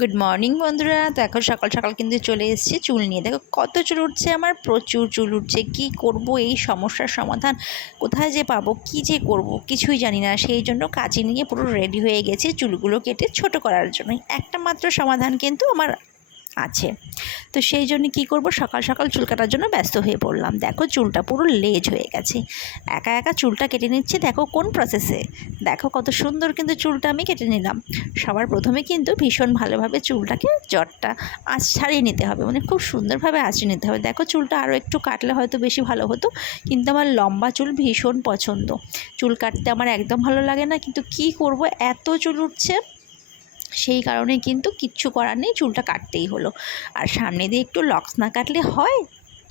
Good morning বন্ধুরা। তো এখন সকাল সকাল কিন্তু চলে এসেছি চুল নিয়ে। দেখো, কত চুল উঠছে আমার? প্রচুর চুল উঠছে। কি করব এই সমস্যার সমাধান? কোথায় যে পাবো? কি যে করব? কিছুই জানি না। সেই জন্য কাঁচি নিয়ে পুরো রেডি হয়ে গেছি চুলগুলো কেটে ছোট করার জন্য একটা মাত্র সমাধান কিন্তু আমার আছে। তো সেই জন্য কি করব? সকাল সকাল চুল কাটার জন্য ব্যস্ত হয়ে পড়লাম। দেখো চুলটা পুরো লেজ হয়ে গেছে। একা একা চুলটা কেটে নিচ্ছে, দেখো কোন প্রসেসে দেখো কত সুন্দর কিন্তু চুলটা আমি কেটে নিলাম। সবার প্রথমে কিন্তু ভীষণ ভালোভাবে চুলটাকে জটটা আঁচ ছাড়িয়ে নিতে হবে। মানে খুব সুন্দরভাবে আঁচড়ে নিতে হবে। দেখো চুলটা আরও একটু কাটলে হয়তো বেশি ভালো হতো, কিন্তু আমার লম্বা চুল ভীষণ পছন্দ। চুল কাটতে আমার একদম ভালো লাগে না, কিন্তু কি করব? এত চুল উঠছে। সেই কারণে কিন্তু কিচ্ছু করার নেই, চুলটা কাটতেই হলো। আর সামনে দিয়ে একটু লক্স না কাটলে হয়?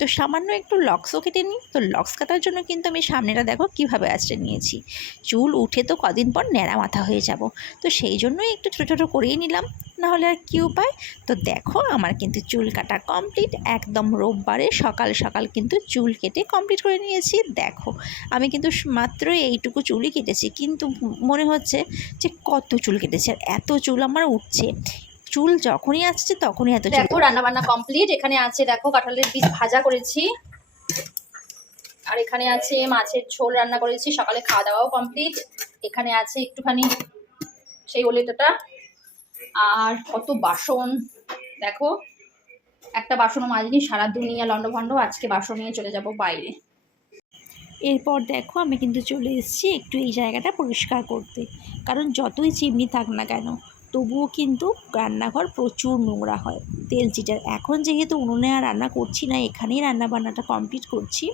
তো সামান্য একটু লক্সও কেটে নিই। তো লক্স কাটার জন্য কিন্তু আমি সামনেটা দেখো কীভাবে আঁচড়ে নিয়েছি। চুল উঠে তো কদিন পর ন্যাড়া মাথা হয়ে যাব। তো সেই জন্যই একটু ছোটো ছোটো করেই নিলাম। নাহলে আর কী উপায়? তো দেখো আমার কিন্তু চুল কাটা কমপ্লিট একদম রোববারে সকাল সকাল কিন্তু চুল কেটে কমপ্লিট করে নিয়েছি। দেখো, আমি কিন্তু মাত্র এইটুকু চুলই কেটেছি। কিন্তু মনে হচ্ছে যে কত চুল কেটেছে আর এত চুল আমার উঠছে। চুল যখনই আসছে তখনই এত দেখো রান্না বান্না কমপ্লিট এখানে আছে দেখো কাঁঠালের বীজ ভাজা করেছি। আর এখানে আছে মাছের ঝোল রান্না করেছি সকালে খাওয়া দাওয়াও কমপ্লিট এখানে আছে একটুখানি সেই ওলেটাটা। আর কত বাসন দেখো একটা বাসনও মাজিনি সারা দুনিয়া লন্ডভন্ড আজকে বাসন নিয়ে চলে যাব বাইরে। এরপর দেখো আমি কিন্তু চলে এসেছি একটু এই জায়গাটা পরিষ্কার করতে। কারণ যতই চিমনি থাক না কেন তবুও কিন্তু রান্নাঘর প্রচুর নোংরা হয়। তেল চিটার। এখন যেহেতু উনুনে আর রান্না করছি না, এখানেই রান্না বান্নাটা কমপ্লিট করছি।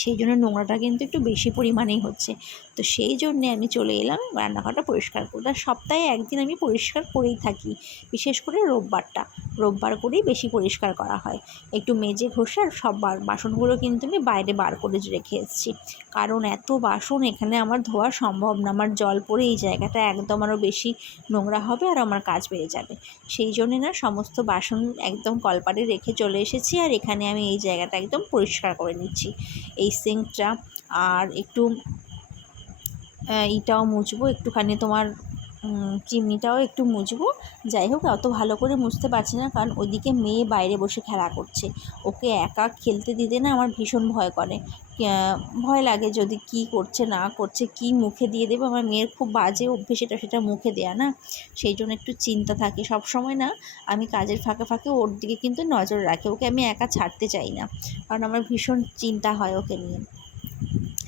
সেই জন্য নোংরাটা কিন্তু একটু বেশি পরিমাণেই হচ্ছে। তো সেই জন্যে আমি চলে এলাম, রান্নাঘরটা পরিষ্কার করতে আর সপ্তাহে একদিন আমি পরিষ্কার করেই থাকি, বিশেষ করে রোববারটা। রোববার করেই বেশি পরিষ্কার করা হয়। একটু মেজে ঘষে আর সব বাসনগুলো কিন্তু আমি বাইরে বার করে রেখে এসেছি। কারণ এত বাসন এখানে আমার ধোয়া সম্ভব না। আমার জল পড়ে এই জায়গাটা একদম আরও বেশি নোংরা হবে আর আমার কাজ বেড়ে যাবে। সেই জন্যে না সমস্ত বাসন একদম কলপারে রেখে চলে এসেছি। আর এখানে আমি এই জায়গাটা একদম পরিষ্কার করে নিচ্ছি। এই সিঙ্কটা আর একটু এটাও মুছবো। একটুখানি তোমার চিমনিটাও একটু মুছবো। যাই হোক, অত ভালো করে মুছতে পারছি না, কারণ ওইদিকে মেয়ে বাইরে বসে খেলা করছে। ওকে একা খেলতে দিতে না আমার ভীষণ ভয় করে। ভয় লাগে যদি কি করছে, না করছে, কি মুখে দিয়ে দেবে? আমার মেয়ের খুব বাজে অভ্যেস এটা, সেটা মুখে দেয়া না। সেই জন্য একটু চিন্তা থাকে। সব সময় না, আমি কাজের ফাঁকে ফাঁকে ওর দিকে কিন্তু নজর রাখি। ওকে আমি একা ছাড়তে চাই না, কারণ আমার ভীষণ চিন্তা হয় ওকে নিয়ে।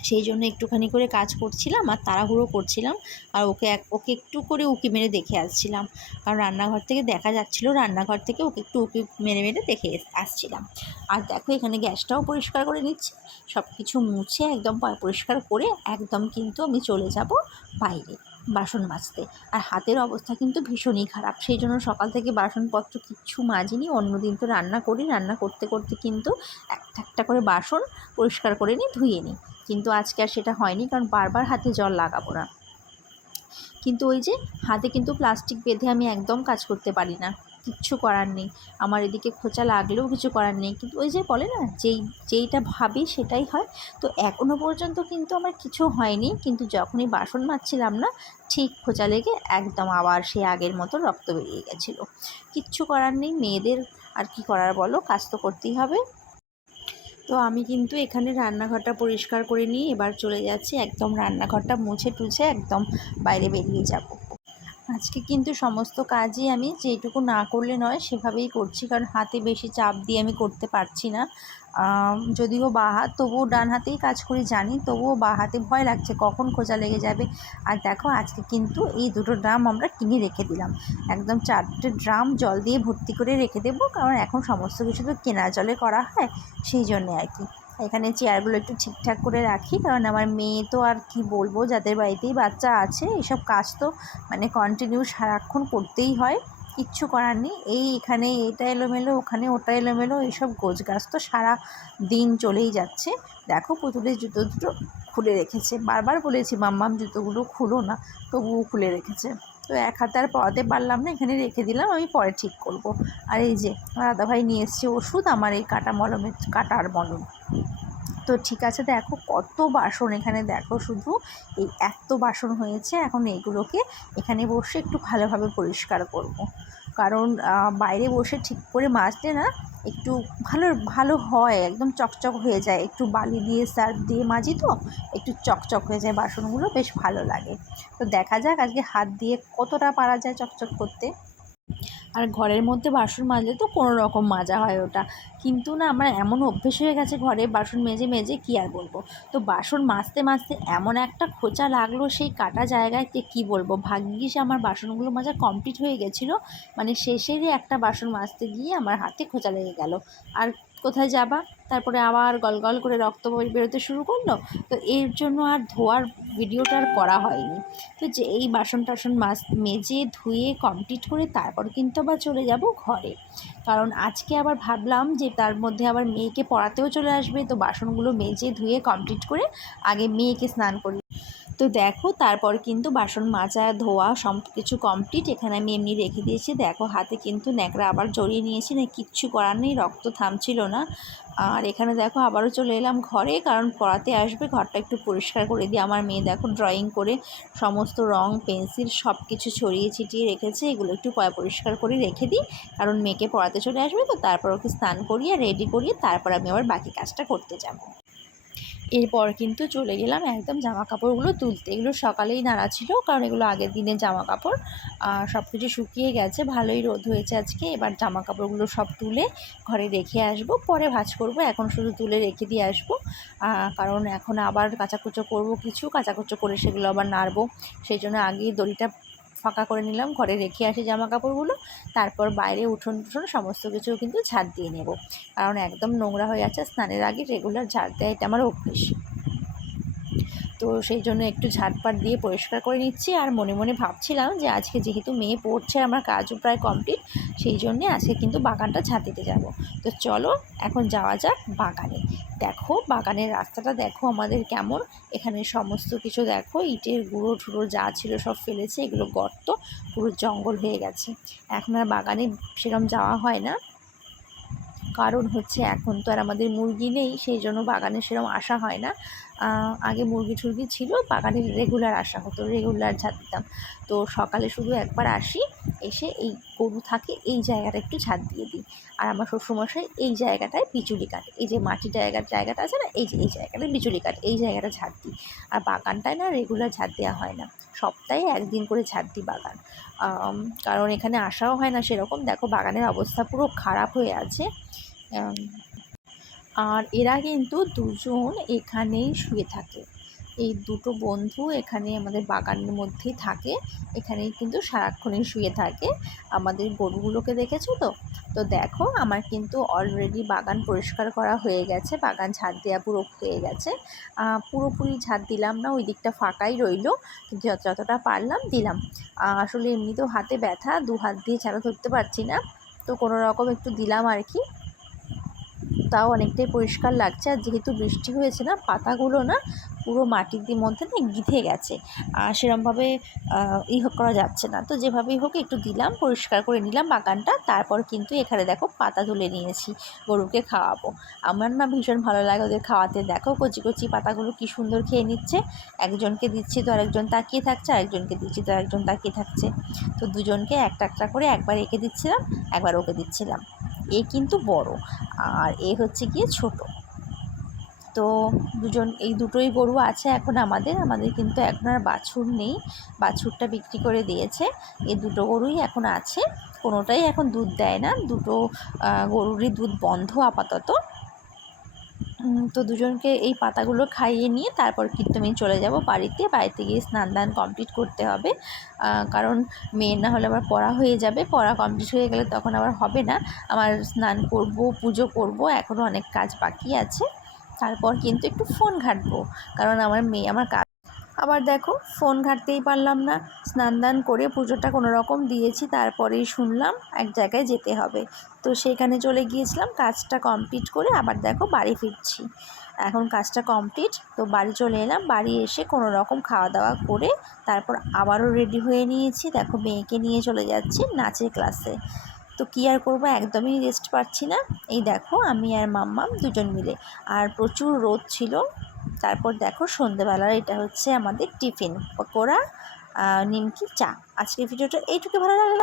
সেই জন্য একটুখানি করে কাজ করছিলাম আর তাড়াহুড়ো করছিলাম আর ওকে এক, ওকে একটু করে উকি মেরে দেখে আসছিলাম। কারণ রান্নাঘর থেকে দেখা যাচ্ছিল, রান্নাঘর থেকে ওকে একটু উকি মেরে মেরে দেখে আসছিলাম। আর দেখো এখানে গ্যাসটাও পরিষ্কার করে নিচ্ছি। সব কিছু মুছে একদম পরিষ্কার করে একদম কিন্তু আমি চলে যাব বাইরে বাসন মাজতে। আর হাতের অবস্থা কিন্তু ভীষণই খারাপ। সেই জন্য সকাল থেকে বাসনপত্র কিচ্ছু মাজিনি। অন্যদিন তো রান্না করি। রান্না করতে করতে কিন্তু একটা একটা করে বাসন পরিষ্কার করে নিই ধুয়ে নিই। কিন্তু আজকে আর সেটা হয়নি, কারণ বারবার হাতে জল লাগাবো না। কিন্তু ওই যে হাতে কিন্তু প্লাস্টিক বেঁধে আমি একদম কাজ করতে পারি না। কিচ্ছু করার নেই। আমার এদিকে খোঁচা লাগলেও কিছু করার নেই। কিন্তু ওই যে বলে না, যেই, যেইটা ভাবি সেটাই হয়। তো এখনও পর্যন্ত কিন্তু আমার কিছু হয়নি। কিন্তু যখনই বাসন মাজছিলাম না, ঠিক খোঁচা লেগে একদম আবার সেই আগের মতো রক্ত বেরিয়ে গেছিল। কিচ্ছু করার নেই। মেয়েদের আর কি করার বলো? কাজ তো করতেই হবে। তো আমি কিন্তু এখানে রান্নাঘরটা পরিষ্কার করে নিয়ে এবার চলে যাচ্ছি। একদম রান্নাঘরটা মুছে টুছে একদম বাইরে বেরিয়ে যাব। আজকে কিন্তু সমস্ত কাজই আমি যেটুকু না করলে নয়, সেভাবেই করছি। কারণ হাতে বেশি চাপ দিয়ে আমি করতে পারছি না। যদিও বা হাত, তবুও ডান হাতেই কাজ করি, জানি। তবুও বা হাতে ভয় লাগছে, কখন খোঁজা লেগে যাবে। আর দেখো, আজকে কিন্তু এই দুটো ড্রাম আমরা কিনে রেখে দিলাম। একদম চারটে ড্রাম জল দিয়ে ভর্তি করে রেখে দেবো। কারণ এখন সমস্ত কিছু তো কেনা জলে করা হয়, সেই জন্যে আর কি। এখানে চেয়ারগুলো একটু ঠিকঠাক করে রাখি, কারণ আমার মেয়ে তো আর কি বলব, যাদের বাড়িতেই বাচ্চা আছে, এসব কাজ তো মানে কন্টিনিউ সারাক্ষণ করতেই হয়, কিচ্ছু করার নেই। এই এখানে এটা এলোমেলো, ওখানে ওটা এলোমেলো এইসব গোছ গাছ তো সারা দিন চলেই যাচ্ছে। দেখো পুতুলের জুতো দুটো খুলে রেখেছে। বারবার বলেছি, মাম্মাম, জুতোগুলো খুলো না। তবুও খুলে রেখেছে। তো এক হাতে আর পড়াতে পারলাম না, এখানে রেখে দিলাম, আমি পরে ঠিক করব। আর এই যে, দাদাভাই নিয়ে এসছে ওষুধ, আমার এই কাটা মলমের কাটার মলম। তো ঠিক আছে, দেখো কত বাসন এখানে, দেখো শুধু এই এত বাসন হয়েছে, এখন এইগুলোকে এখানে বসে একটু ভালোভাবে পরিষ্কার করব। কারণ বাইরে বসে ঠিক করে মাজলে না একটু ভালো ভালো হয়, একদম চকচক হয়ে যায়। একটু বালি দিয়ে সার্ফ দিয়ে মাজি তো, একটু চকচক হয়ে যায় বাসনগুলো, বেশ ভালো লাগে। তো দেখা যাক আজকে হাত দিয়ে কতটা পারা যায় চকচক করতে। আর ঘরের মধ্যে বাসন মাজলে তো কোনো রকম মাজা হয় ওটা। কিন্তু না, আমার এমন অভ্যেস হয়ে গেছে ঘরে বাসন মেজে মেজে কি আর বলব? তো বাসন মাজতে মাজতে এমন একটা খোঁচা লাগল সেই কাটা জায়গায় যে কী বলব? ভাগ্যিস আমার বাসনগুলো মাজা কমপ্লিট হয়ে গেছিল। মানে শেষেরই একটা বাসন মাজতে গিয়ে আমার হাতে খোঁচা লেগে গেল। আর কোথায় যাবা? তারপরে আবার গলগল করে রক্ত বের- বেরোতে শুরু করল। তো এর জন্য আর ধোয়ার ভিডিওটা আর করা হয়নি। তো যে এই বাসন টাসন মাছ মেজে, ধুয়ে কমপ্লিট করে তারপর কিন্তু আবার চলে যাব ঘরে। কারণ আজকে আবার ভাবলাম যে তার মধ্যে আবার মেয়েকে পড়াতেও চলে আসবে। তো বাসনগুলো মেজে, ধুয়ে কমপ্লিট করে আগে মেয়েকে স্নান করি তো দেখো, তারপর কিন্তু বাসন মাজা, ধোয়া সব কিছু কমপ্লিট এখানে আমি এমনি রেখে দিয়েছি। দেখো, হাতে কিন্তু ন্যাকড়া আবার জড়িয়ে নিয়েছি। না, কিচ্ছু করার নেই, রক্ত থামছিল না। আর এখানে দেখো, আবারও চলে এলাম ঘরে, কারণ পড়াতে আসবে। ঘরটা একটু পরিষ্কার করে দিই। আমার মেয়ে দেখো ড্রয়িং করে সমস্ত রং, পেন্সিল সব কিছু ছড়িয়ে ছিটিয়ে রেখেছে। এগুলো একটু পরিষ্কার করে রেখে দিই। কারণ মেয়েকে পড়াতে চলে আসবে, তো তারপর ওকে স্নান করিয়ে রেডি করিয়ে তারপর আমি আবার বাকি কাজটা করতে যাব। এরপর কিন্তু চলে গেলাম একদম জামা কাপড়গুলো তুলতে। এগুলো সকালেই নাড়া ছিল, কারণ এগুলো আগের দিনের জামা কাপড় সব কিছু শুকিয়ে গেছে, ভালোই রোদ হয়েছে আজকে। এবার জামা কাপড়গুলো সব তুলে ঘরে রেখে আসব। পরে ভাঁজ করব, এখন শুধু তুলে রেখে দিয়ে আসব। কারণ এখন আবার কাচাকুচো করব কিছু। কাচাকুচো করে সেগুলো আবার নাড়বো। সেই জন্য আগেই দড়িটা ফাঁকা করে নিলাম, ঘরে রেখে আসি জামা কাপড়গুলো তারপর বাইরে উঠোন টুঠোন সমস্ত কিছু কিন্তু ঝাড় দিয়ে নেব। কারণ একদম নোংরা হয়ে আছে, স্নানের আগে রেগুলার ঝাড় দেয় এটা আমার অভ্যেস। তো সেই জন্য একটু ঝাড়পাট দিয়ে পরিষ্কার করে নিচ্ছি। আর মনে মনে ভাবছিলাম যে আজকে যেহেতু মেয়ে পড়ছে, আমার কাজও প্রায় কমপ্লিট, সেই জন্যে আজকে কিন্তু বাগানটা দিতে যাব। তো চলো এখন যাওয়া যাক বাগানে। দেখো বাগানের রাস্তাটা, দেখো আমাদের কেমন। এখানে সমস্ত কিছু দেখো, ইটের গুঁড়ো ঠুড়ো যা ছিল সব ফেলেছে, এগুলো গর্ত, পুরো জঙ্গল হয়ে গেছে। এখন আর বাগানে সেরকম যাওয়া হয় না। কারণ হচ্ছে এখন তো আর আমাদের মুরগি নেই, সেই জন্য বাগানে সেরকম আসা হয় না। আগে মুরগি টুরগি ছিল, বাগানে রেগুলার আসা হতো রেগুলার ঝাঁট দিতাম। তো সকালে শুধু একবার আসি, এসে এই গরু থাকে, এই জায়গাটা একটু ঝাঁট দিয়ে দিই। আর আমার শ্বশুরমশাই এই জায়গাটায় বিচুলি কাটে। এই যে মাটি জায়গার জায়গাটা আছে না, এই যে, এই জায়গাটায় বিচুলি কাটে, এই জায়গাটা ঝাঁট দিই। আর বাগানটায় না রেগুলার ঝাঁট দেওয়া হয় না। সপ্তাহে একদিন করে ঝাঁট দিই বাগান। কারণ এখানে আসাও হয় না সেরকম। দেখো বাগানের অবস্থা পুরো খারাপ হয়ে আছে। আর এরা কিন্তু দুজন এখানেই শুয়ে থাকে। এই দুটো বন্ধু এখানে আমাদের বাগানের মধ্যেই থাকে। এখানেই কিন্তু সারাক্ষণই শুয়ে থাকে। আমাদের গরুগুলোকে দেখেছ তো? তো দেখো, আমার কিন্তু অলরেডি বাগান পরিষ্কার করা হয়ে গেছে। বাগান ঝাড় দেওয়া পুরো হয়ে গেছে। পুরোপুরি ঝাড় দিলাম না, ওই দিকটা ফাঁকাই রইল। কিন্তু যতটা পারলাম দিলাম। আসলে এমনিতেও হাতে ব্যথা দু হাত দিয়ে ছাড়া ধরতে পারছি না। তো কোনো রকম একটু দিলাম আর কি। তাও অনেকটাই পরিষ্কার লাগছে। আর যেহেতু বৃষ্টি হয়েছে না, পাতাগুলো না পুরো মাটির মধ্যে না গিথে গেছে। আর সেরমভাবে ই করা যাচ্ছে না। তো যেভাবেই হোক একটু দিলাম, পরিষ্কার করে নিলাম বাগানটা। তারপর কিন্তু এখানে দেখো পাতা তুলে নিয়েছি, গরুকে খাওয়াবো। আমার না ভীষণ ভালো লাগে ওদের খাওয়াতে। দেখো কচি কচি পাতাগুলো কি সুন্দর খেয়ে নিচ্ছে। একজনকে দিচ্ছি তো আরেকজন তাকিয়ে থাকছে, আরেকজনকে দিচ্ছি তো আরেকজন তাকিয়ে থাকছে। তো দুজনকে একটা একটা করে একবার একে দিচ্ছিলাম, একবার ওকে দিচ্ছিলাম। এ কিন্তু বড়, আর এ হচ্ছে গিয়ে ছোট। তো দুজন, এই দুটোই গরু আছে এখন আমাদের আমাদের কিন্তু এখন আর বাছুর নেই। বাছুরটা বিক্রি করে দিয়েছে, এ দুটো গরুই এখন আছে। কোনোটাই এখন দুধ দেয় না, দুটো গরুরই দুধ বন্ধ আপাতত। তো দুজনকে এই পাতাগুলো খাইয়ে নিয়ে তারপর কিন্তু আমি চলে যাব বাড়িতে। বাড়িতে গিয়ে স্নান দান কমপ্লিট করতে হবে। কারণ মেয়ের না হলে আবার পড়া হয়ে যাবে। পড়া কমপ্লিট হয়ে গেলে তখন আবার হবে না। আমার স্নান করব, পুজো করব এখনও অনেক কাজ বাকি আছে। তারপর কিন্তু একটু ফোন ঘাঁটবো। কারণ আমার মেয়ে, আমার কাজ আবার দেখো, ফোন ঘাঁটতেই পারলাম না। স্নান দান করে পুজোটা কোনো রকম দিয়েছি, তারপরেই শুনলাম এক জায়গায় যেতে হবে। তো সেখানে চলে গিয়েছিলাম, কাজটা কমপ্লিট করে আবার দেখো বাড়ি ফিরছি। এখন কাজটা কমপ্লিট, তো বাড়ি চলে এলাম, বাড়ি এসে কোনো রকম খাওয়া দাওয়া করে তারপর আবারও রেডি হয়ে নিয়েছি। দেখো মেয়েকে নিয়ে চলে যাচ্ছি নাচের ক্লাসে। তো কী আর করব, একদমই রেস্ট পাচ্ছি না। এই দেখো আমি আর মাম্মাম দুজন মিলে। আর প্রচুর রোদ ছিল তারপর দেখো সন্ধেবেলার এটা হচ্ছে আমাদের টিফিন, পকোড়া নিমকি, চা। আজকের ভিডিওটা এইটুকু, ভালো লাগল